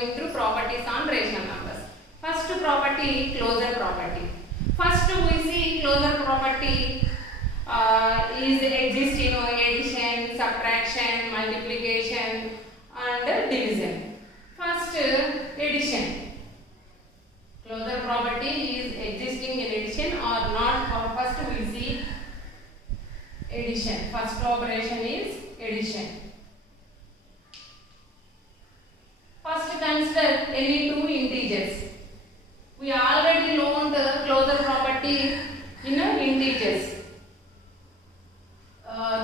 going through properties on rational numbers. First property, closure property. First we see closure property is exist in addition, subtraction, multiplication and division. First addition. Closure property is existing in addition or not. First we see addition. First operation is addition. First consider any two integers. We already learned the closure property in integers.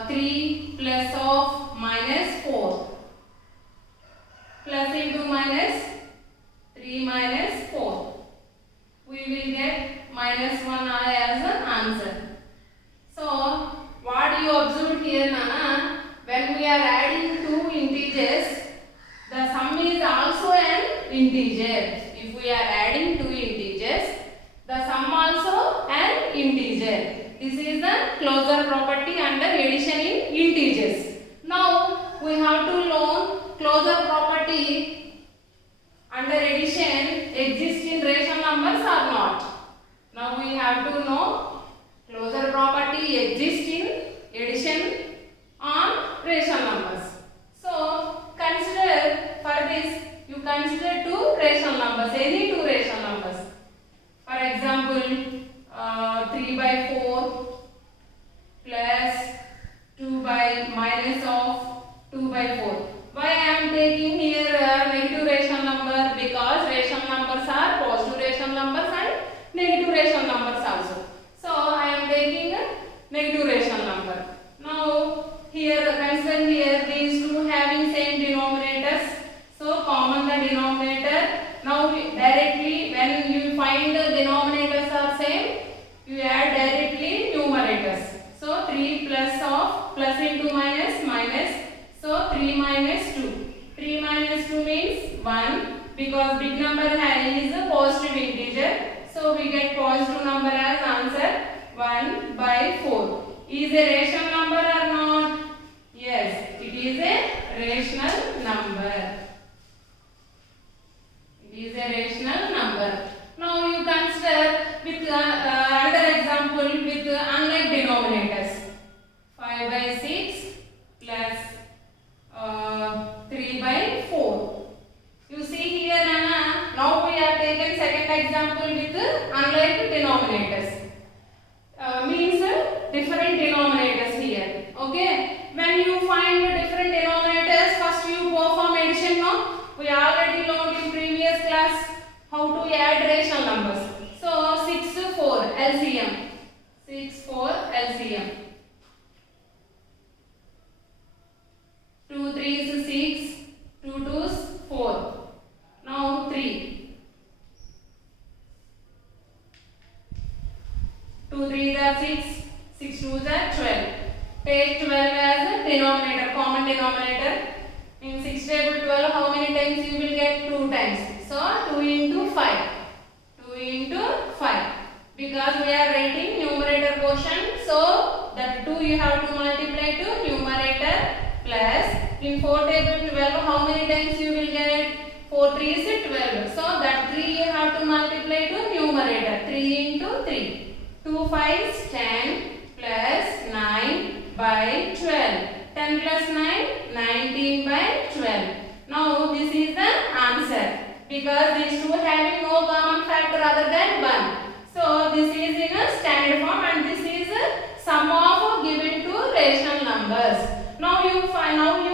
3 plus of minus 4 plus into minus 3 minus 4. We will get minus 1 as an answer. So what you observed here, Nana, when we are adding two integers, the sum is also an integer. If we are adding two integers, the sum also an integer. This is the closure property under addition in integers. Now we have to learn closure property under addition exists in rational numbers or not. Now we have to know closure property exists in addition on rational numbers. So consider for this, you consider two rational numbers, any two rational numbers. For example, 3 by 4 plus 2 by minus of 2 by 4. Why I am taking here negative rational number? Because rational numbers are positive rational numbers and negative rational numbers also. So I am taking a negative rational number. Now here consider here these two having same denominators. So common the denominator. Now directly when you find the denominators are same, you add directly numerators. So 3 plus of plus into minus minus. So 3 minus 2. 3 minus 2 means 1 because big number is a positive integer. So we get positive number as answer 1 by 4. Is a rational number or not? Yes, it is a rational number. It is a rational number. Now you consider with another example with unlike denominators. 5 by 6 plus 3 by 4. You see here, Nana, now we have taken second example with unlike denominators. Means different denominators here. Okay. When you find different denominators, first you perform addition. No? We already learned in previous class how to add rational numbers. So 6 4 LCM. 6 4 LCM. 2 3s 6. 2 2s 4. Now 3. 2 3s are 6. 6 2s are 12. Take 12 as a denominator, common denominator. In 6 table 12, how many times you will get? 2 times. So 2 into 5. 2 into 5. Because we are writing numerator quotient, so that 2 you have to multiply to numerator plus in 4 table 12, how many times you will get? 4 3 is 12. So that 3 you have to multiply to numerator. 3 into 3. 2 5 is 10 plus 9 by 12. 10 plus 9, 19 by 12. Now this is the answer. Because these two having no common factor other than 1. So this is in a standard form and this is a sum of given to rational numbers. Now you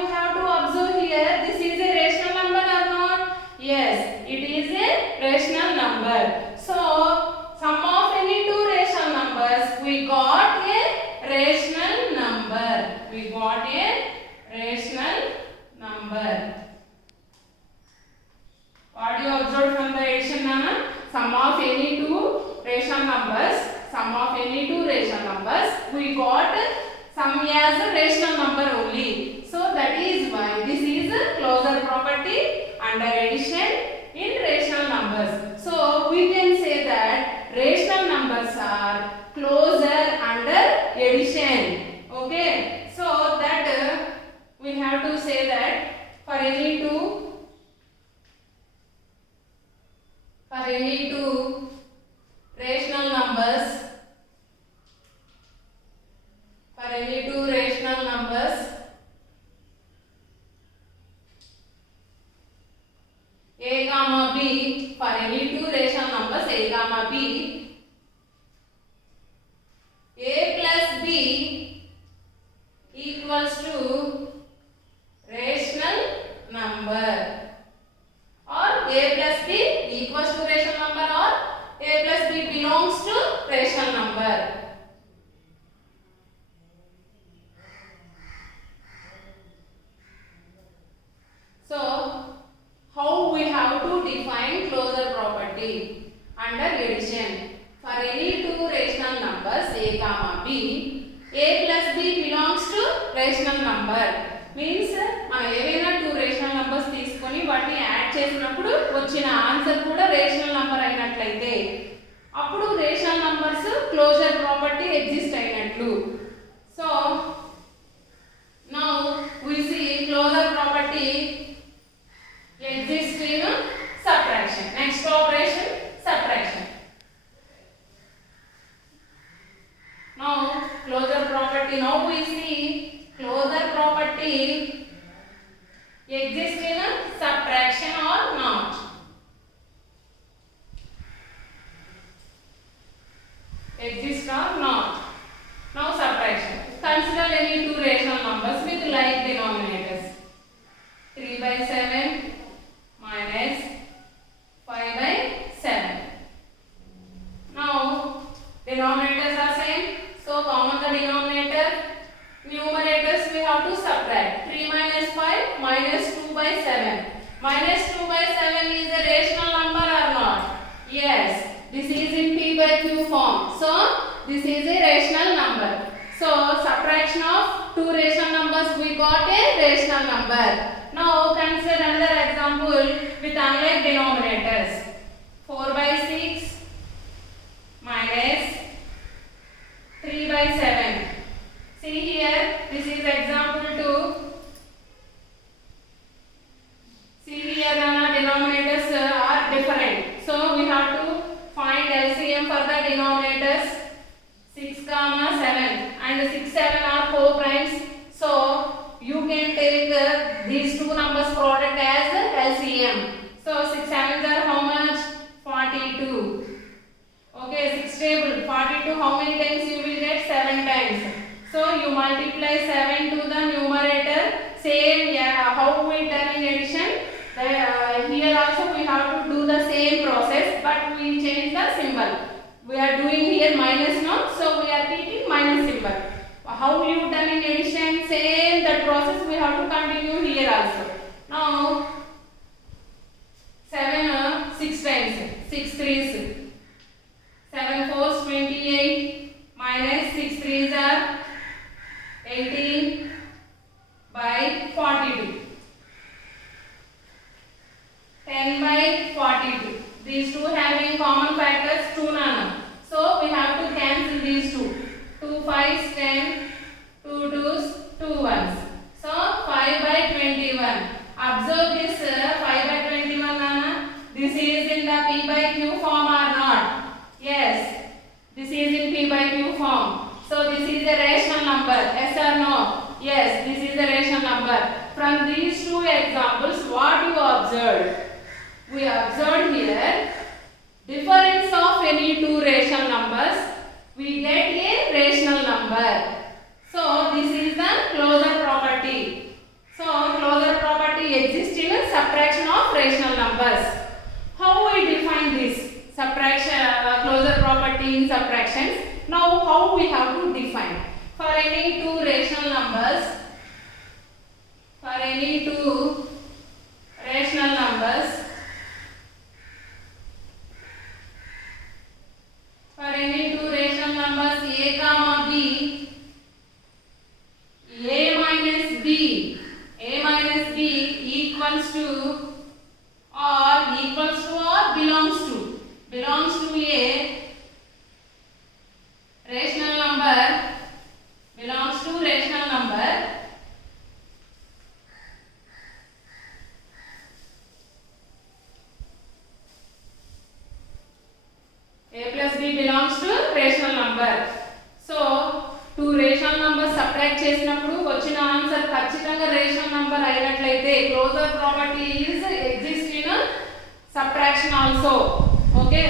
have to observe here, this is a rational number or not? Yes, it is a rational number. So sum of any two rational numbers, we got a rational number. We got a rational number. What do you observe from the addition, Nana? Sum of any two rational numbers. Sum of any two rational numbers. We got sum as a rational number only. So that is why this is a closure property under addition in rational numbers. So we can say that rational numbers are closure under addition. Okay. So that we have to say that for any two వచ్చిన answer కూడా rational number అయినట్లయితే అప్పుడు rational numbers closure property exist అయినట్లు. So now we see closure property exists in subtraction. Next operation, subtraction. Now closure property, now we see closure property exists in subtraction or not. Exist or not. Now subtraction. Consider any two rational numbers with like denominators. 3/7 minus 5/7. Now denominators are same, so common the denominator. Numerators we have to subtract. 3 minus 5 minus 2/7. Minus 2/7 is a rational number or not? Yes, this is in p by q form, so this is a rational number. So subtraction of two rational numbers, we got a rational number. Now consider another example with unlike denominators. 4/6 minus 3/7. See here, this is example 2. See here, denominators are different, so we have to find LCM for the denominators. 6, 7 and 6, 7 are co-primes, so you can take these two numbers product as LCM. So 6 7s are how much? 42. Okay, 6 table 42, how many times you will get? 7 times. So you multiply 7 to the numerator. Same, how we done in addition, here also we have to do the same process, but we change the symbol. We are doing here minus now, so we are taking minus symbol. How you done in addition, same that process we have to continue here also. Now 7 6 times, 6 3s, 7 4s 28 minus 6 3s are 18/42. 10/42. These two having common factors 2 none. So we have to cancel these two. 2 5s 10, 2 2s 2 1s. So 5/21. Observe this 5/21 nana. This is in the p by q form or not? Yes. This is in p by q form. So this is a rational number. Yes or no? Yes, this is a rational number. From these two examples, what you observed? We observed here difference of any two rational numbers, we get a rational number. So this is the closure property. So closure property exists in subtraction of rational numbers. How we define this subtraction closure property in subtractions? Now how we have to define? For any two rational numbers, for any two rational numbers, for any two rational numbers a comma b, a minus b equals to or belongs to a rational number, belongs to rational number a plus b belongs to rational number. So two rational numbers subtract చేసినప్పుడు వచ్చిన answer ఖచ్చితంగా rational number అయినట్లయితే closure property is exist in subtraction also. Okay,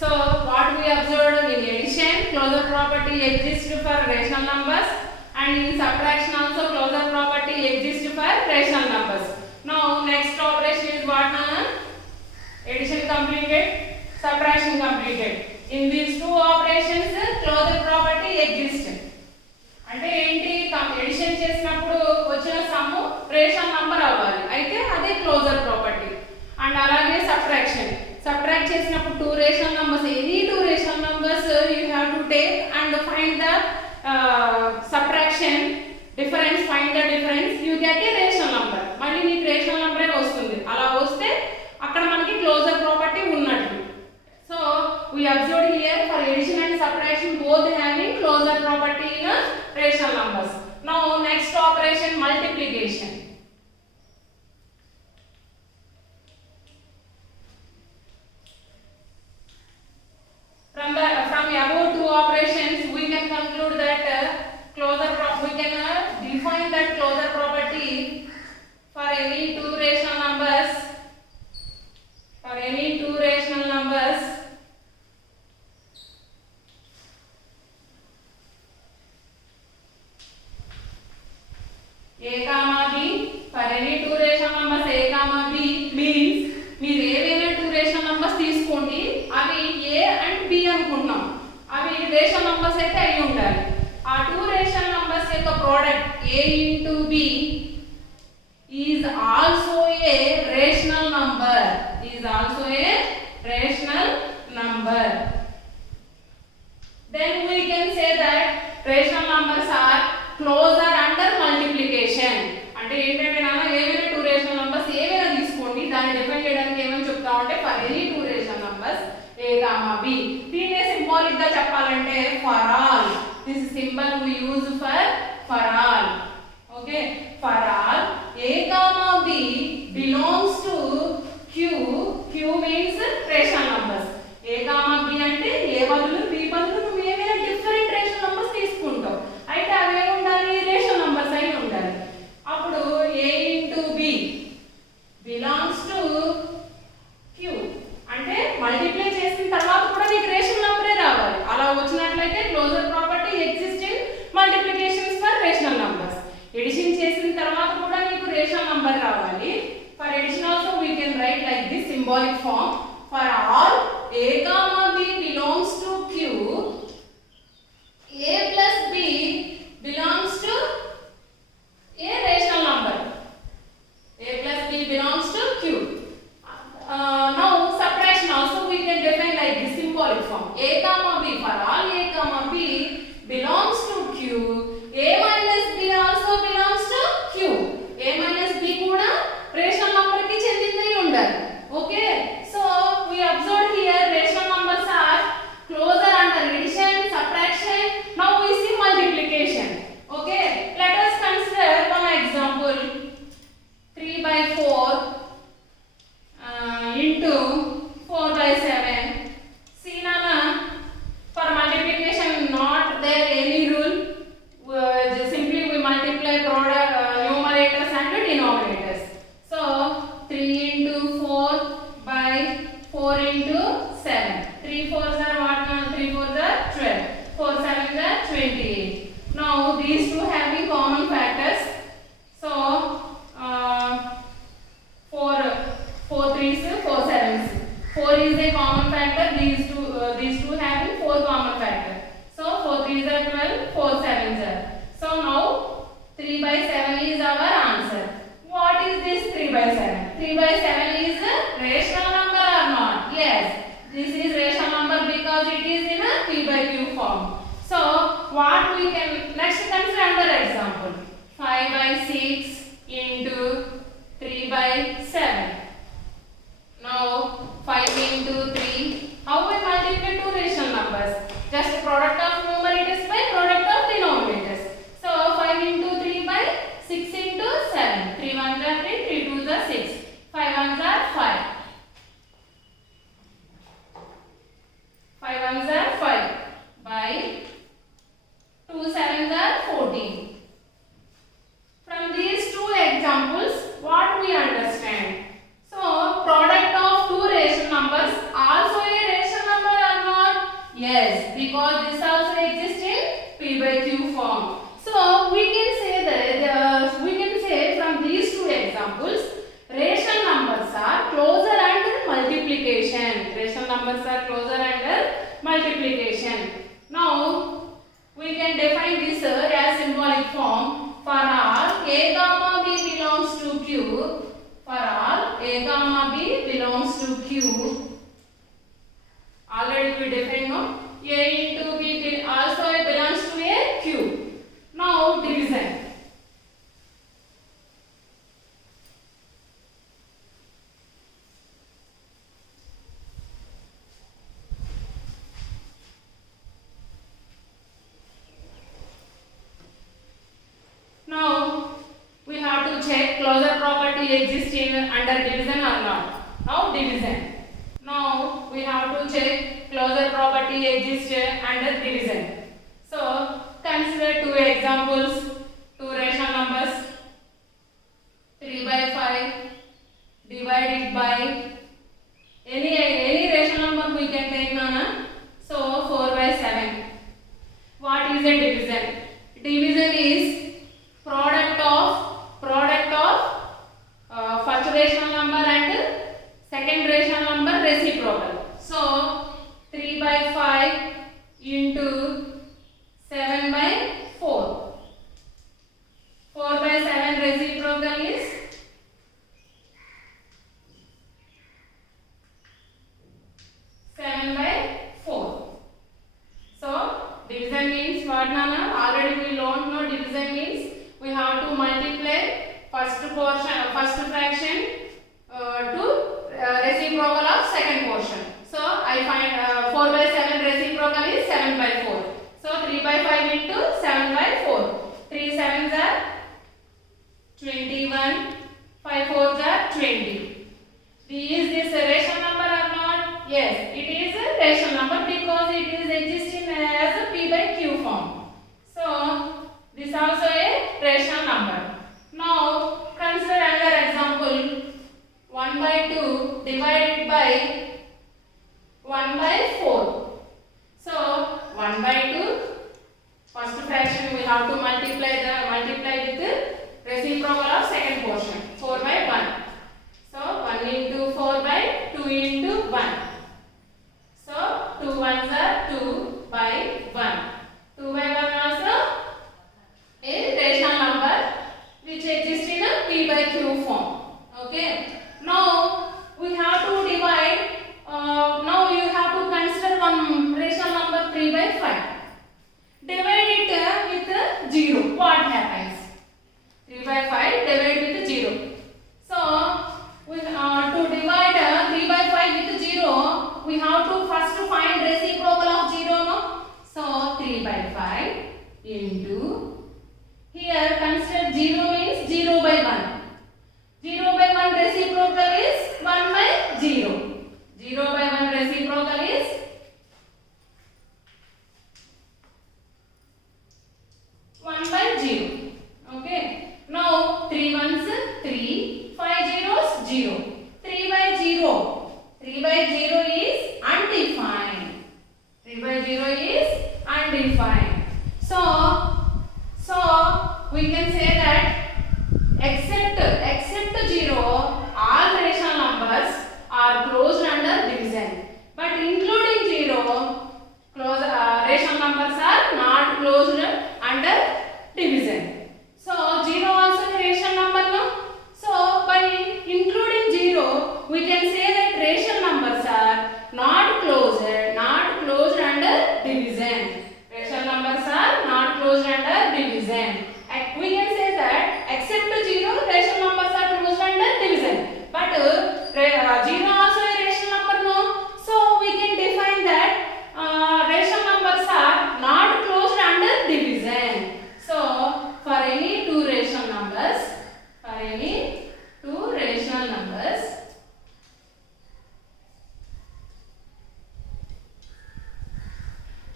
so what we observed in addition, closure property exists for rational numbers, and in subtraction also closure property exists for rational numbers. Now next operation is what? Addition completed, subtraction completed. In these two operations closure property exists. అంటే ఏంటి, edition చేసినప్పుడు వచ్చిన some rational number అవ్వాలి, అయితే అదే closure property. And అలాగే subtract చేసినప్పుడు two rational numbers, any two rational numbers you have to take and find the subtraction difference, find the difference, you get a rational number. మళ్ళీ నీకు rational నంబరే వస్తుంది. అలా వస్తే అక్కడ మనకి క్లోజర్ ప్రాపర్టీ ఉన్నట్లు. So we observed here for addition and subtraction both having closure property in rational numbers. Now next operation, multiplication. From above two operations we can conclude that we can define that closure property for any two rational numbers. For any two rational numbers, a comma b, for any two rational numbers a comma b means మీరు ఏవైనా two rational numbers తీసుకోండి, అవి a and b అనుకుంటున్నాం, అవి rational numbers అయితే అయి ఉండాలి. ఆ టూ రేషనల్ నంబర్స్ యొక్క product a into b is also a rational number, is also a rational number. Then we can say that rational numbers are closer under multiplication. అంటే ఏంటంటే నాన్న ఏవైనా టూ రేషనల్ నంబర్స్ ఏవైనా తీసుకోండి, దాన్ని define చేయడానికి ఏమని చెప్తామంటే for any two rational numbers a comma b. దీన్నే సింబాలిక్ గా చెప్పాలంటే for all. This symbol we use for all. Okay, for all a comma b belongs to q. q means rational numbers. a comma b అంటే a బదులు b బదులు నువ్వు ఏమైనా different rational numbers తీసుకుంటావు, అయితే అవి ఏమి ఉండాలి, రేషనల్ నంబర్స్ అయి ఉండాలి. అప్పుడు a into b belongs to q అంటే మల్టిప్లై చేసిన తర్వాత కూడా నీకు రేషనల్ నంబరే రావాలి. అలా వచ్చినట్లయితే closure property exist in multiplications for rational numbers. Addition చేసిన తర్వాత కూడా నీకు రేషనల్ నంబర్ రావాలి. For addition also we can write like this symbolic form. For all a comma b belongs to q, a plus b belongs to a rational number. a plus b belongs to q. Now subtraction also we can define like this symbolic form. a comma b, for all a comma b belongs to q, a minus b also belongs to q. a minus b కూడా rational number కి చెందిందై ఉండాలి. Okay, so we observed here rational numbers are closer under addition, subtraction. Now we see multiplication. Okay, let us consider one example. 3/4 into 4/7. See Nana, for multiplication not there any rule. Just simply we multiply product numerators and denominators. So 3 into 4 by 4 into 7. 3 4s are what? 3 4s are 12. 4 7s are 28. Now these two having common factors. So 4 3s 4 7s. 4 is a common factor. These two having 4 common factors. So 4 3s are 12. 4 7s are. So now 3/7 is our answer. What is this 3/7? 3/7 is a rational number or not? Yes, this is rational number because it is in a p/q form. So what we can next consider another example. 5/6 into 3/7. Now 5 into 3. How we multiply two rational numbers? Just product of numerators by product of denominators. So 5 into 3 by 6 into 7. 3 1s are 3, 3 2s are 6. 5 1s are 5. 5 1s are 5 by 2 7s are 14. From these two examples, what we understand? So product of two rational numbers also a rational number or not? Yes, because this also exists in p/q form. So we can say from these two examples, rational numbers are closer under multiplication. Rational numbers are closer under multiplication. Now we can define this as symbolic form. For all a comma b belongs to q. For all a comma b belongs to q. Already we defined now. A into b also belongs to a q. Now division. check closure property exists in under division or not. Now division. Now we have to check closure property exists under division. So consider two examples, two rational numbers. 3 by 5 divided by any rational number we can take now. So 4 by 7. What is a division? Division is product of first rational number and second rational number reciprocal. So 3 by 5 into 7 by 4. 4 by 7 reciprocal is 7 by 4. So division means what, Nana? Already we don't know. Division means we have to multiply first fraction to reciprocal of second portion. So I find 4 by 7 reciprocal is 7 by 4. So 3 by 5 into 7 by 4. 3 7s are 21. 5 4s are 20. Is this a rational number or not? Yes, it is a rational number because it is existing as a P by Q form. So this is also a rational number. Now consider another example. 1 by 2 divided by 1 by 4. So 1 by 2, first fraction we have to multiply with the reciprocal of second portion, 4 by 1. So 1 into 4 by 2 into 1. So 2 ones are 2 by 1. 2 by 1 also a rational number which exists in a P by Q form. Okay. Now we have to divide. Now you have to consider one rational number 3 by 5. Divide it with 0. What happens? 3 by 5 divide with 0. So to divide 3 by 5 with 0, we have to first find reciprocal of 0. No? So 3 by 5 into, here consider 0 means 0 by 1. 0 by 1 reciprocal is 1 by 0. 0 by 1 reciprocal is 1 by 0. Okay. Now 3 ones 3, 5 zeros 0. 3 by 0. 3 by 0 is undefined. 3 by 0 is undefined. So we can say that except 0, all rational numbers are closed under division. But including 0, rational numbers are not closed under division. So 0 also a rational number, no? So by including 0, we can say that rational numbers are not closed under division. Rational numbers are not closed under division. We can say that except 0, rational numbers are closed under division. But 0 also a rational number, no? So we can define that rational numbers are not closed under division. So for any two rational numbers,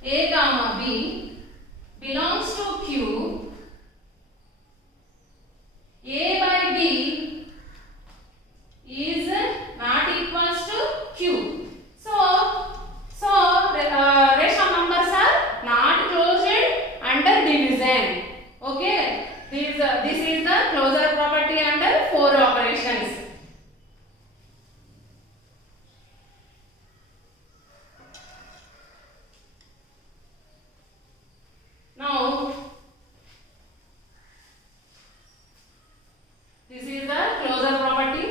A comma B belongs to Q, A by B is not equals to Q. So rational numbers are not closed under division. Okay, this is the closure property under 4 operations. Now this is the closure property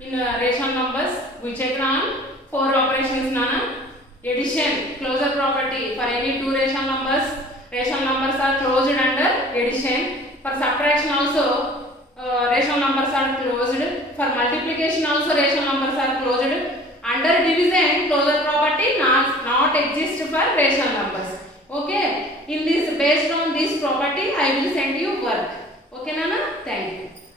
in rational numbers. We check on 4 operations. Nana addition, closure property for any two rational numbers are closed under addition. For subtraction also rational numbers are closed. For multiplication also rational numbers are closed. Under division, closure property not exist for rational numbers. Okay, in this, based on this property I will send you work. Okay, Nana? Thank you.